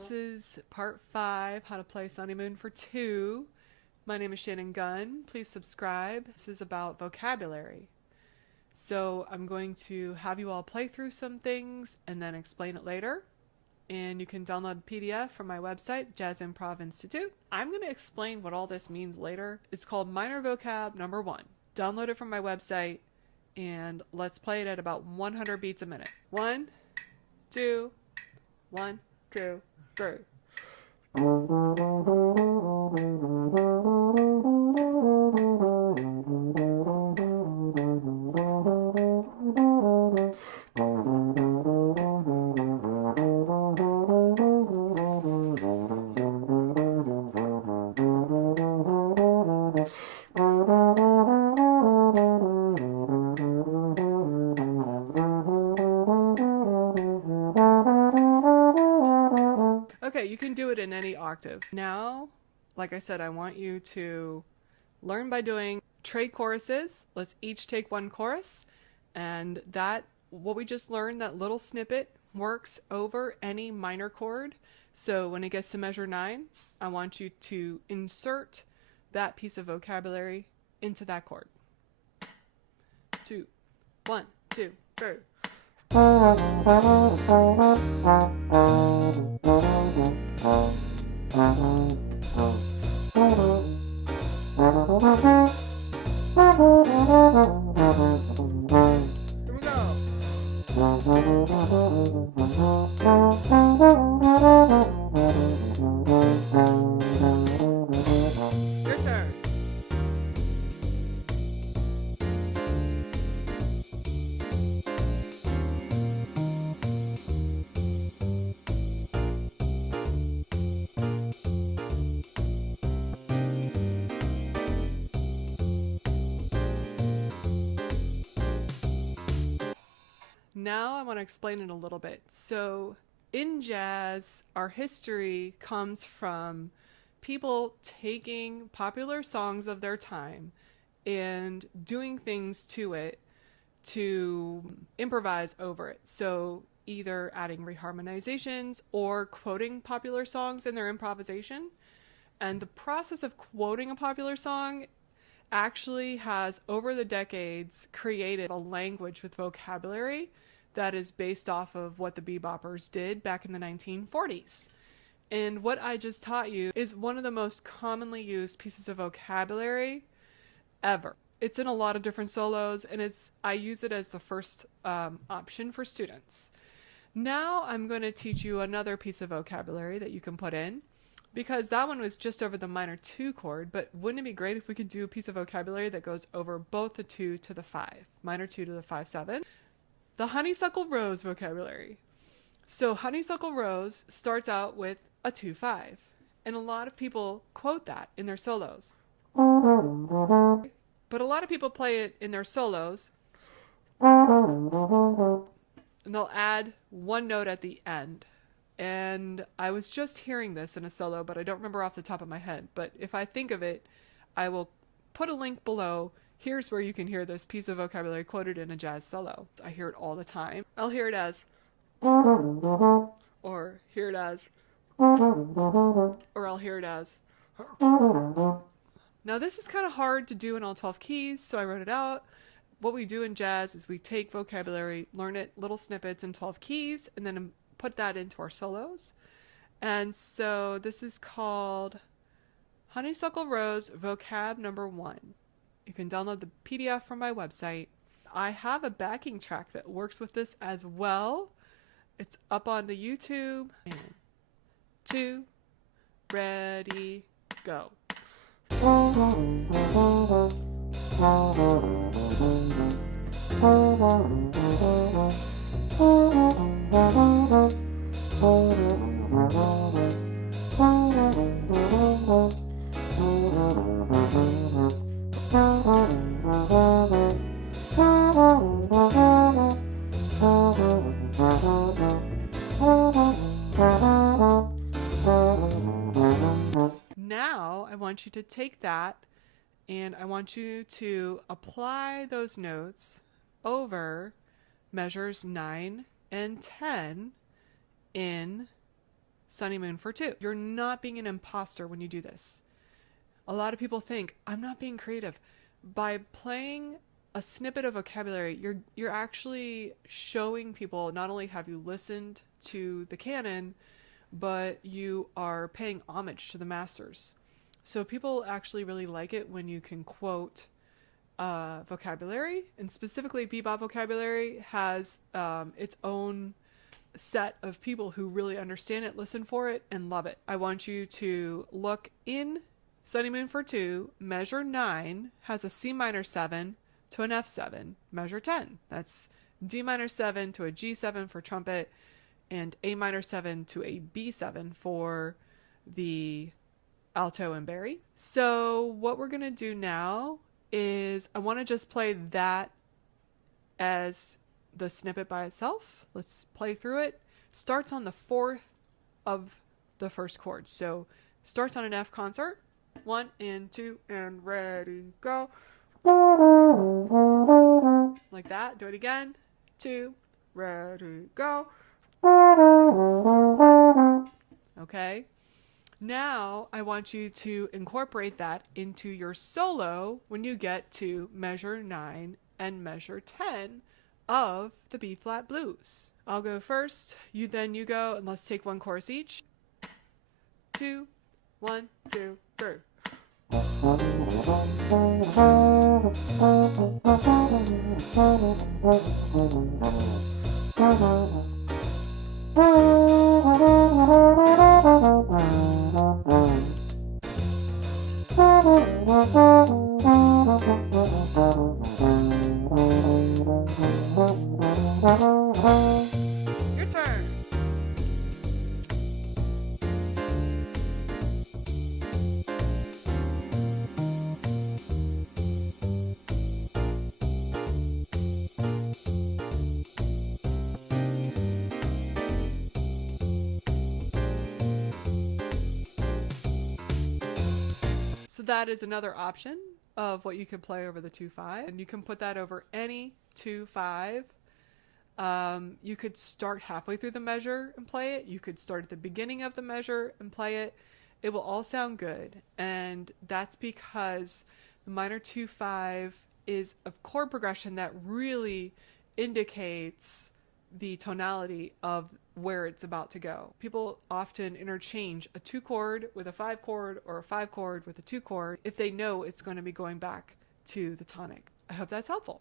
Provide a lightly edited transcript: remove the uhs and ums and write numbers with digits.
This is part 5, how to play Sonnymoon for 2. My name is Shannon Gunn. Please subscribe. This is about vocabulary. So I'm going to have you all play through some things and then explain it later. And you can download a PDF from my website, Jazz Improv Institute. I'm going to explain what all this means later. It's called Minor Vocab Number 1. Download it from my website and let's play it at about 100 beats a minute. 1, 2, 1, 2, 3. Okay, you can do it in any octave. Now, like I said, I want you to learn by doing trade choruses. Let's each take one chorus, and what we just learned, that little snippet, works over any minor chord. So when it gets to measure 9, I want you to insert that piece of vocabulary into that chord. 2, 1, 2, 3. Here we go. Your turn. Now I want to explain it a little bit. So in jazz, our history comes from people taking popular songs of their time and doing things to it to improvise over it. So either adding reharmonizations or quoting popular songs in their improvisation. And the process of quoting a popular song actually has, over the decades, created a language with vocabulary that is based off of what the beboppers did back in the 1940s. And what I just taught you is one of the most commonly used pieces of vocabulary ever. It's in a lot of different solos, and I use it as the first option for students. Now I'm going to teach you another piece of vocabulary that you can put in, because that one was just over the minor 2 chord, but wouldn't it be great if we could do a piece of vocabulary that goes over both the 2 to the 5, minor 2 to the 5/7? The honeysuckle rose vocabulary. So honeysuckle rose starts out with a 2/5, and a lot of people quote that in their solos. But a lot of people play it in their solos, and they'll add one note at the end. And I was just hearing this in a solo, but I don't remember off the top of my head. But if I think of it, I will put a link below. Here's where you can hear this piece of vocabulary quoted in a jazz solo. I hear it all the time. I'll hear it as, or hear it as, or I'll hear it as. Now this is kind of hard to do in all 12 keys, so I wrote it out. What we do in jazz is we take vocabulary, learn it, little snippets in 12 keys, and then put that into our solos. And so this is called Honeysuckle Rose Vocab Number 1. You can download the PDF from my website. I have a backing track that works with this as well. It's up on the YouTube. 1, 2, ready, go. Now I want you to take that and I want you to apply those notes over measures 9 and 10 in Sonnymoon for 2. You're not being an imposter when you do this. A lot of people think, I'm not being creative. By playing a snippet of vocabulary, you're actually showing people not only have you listened to the canon, but you are paying homage to the masters. So people actually really like it when you can quote vocabulary, and specifically bebop vocabulary has its own set of people who really understand it, listen for it, and love it. I want you to look in Sonnymoon for 2. Measure 9 has a C minor 7 to an F7. Measure 10, that's D minor 7 to a G7 for trumpet, and A minor 7 to a B7 for the alto and bari. So what we're going to do now is I want to just play that as the snippet by itself. Let's play through it. Starts on the 4th of the first chord. So starts on an F concert. 1 and 2 and ready, go. Like that. Do it again. 2, ready, go. Okay. Now I want you to incorporate that into your solo when you get to measure 9 and measure 10 of the B flat blues. I'll go first, you go, and let's take one chorus each. 2, 1, 2, 3. Your turn. So that is another option of what you could play over the 2-5, and you can put that over any 2-5. You could start halfway through the measure and play it. You could start at the beginning of the measure and play it. It will all sound good, and that's because the minor 2-5 is a chord progression that really indicates the tonality of where it's about to go. People often interchange a 2 chord with a 5 chord or a 5 chord with a 2 chord if they know it's going to be going back to the tonic. I hope that's helpful.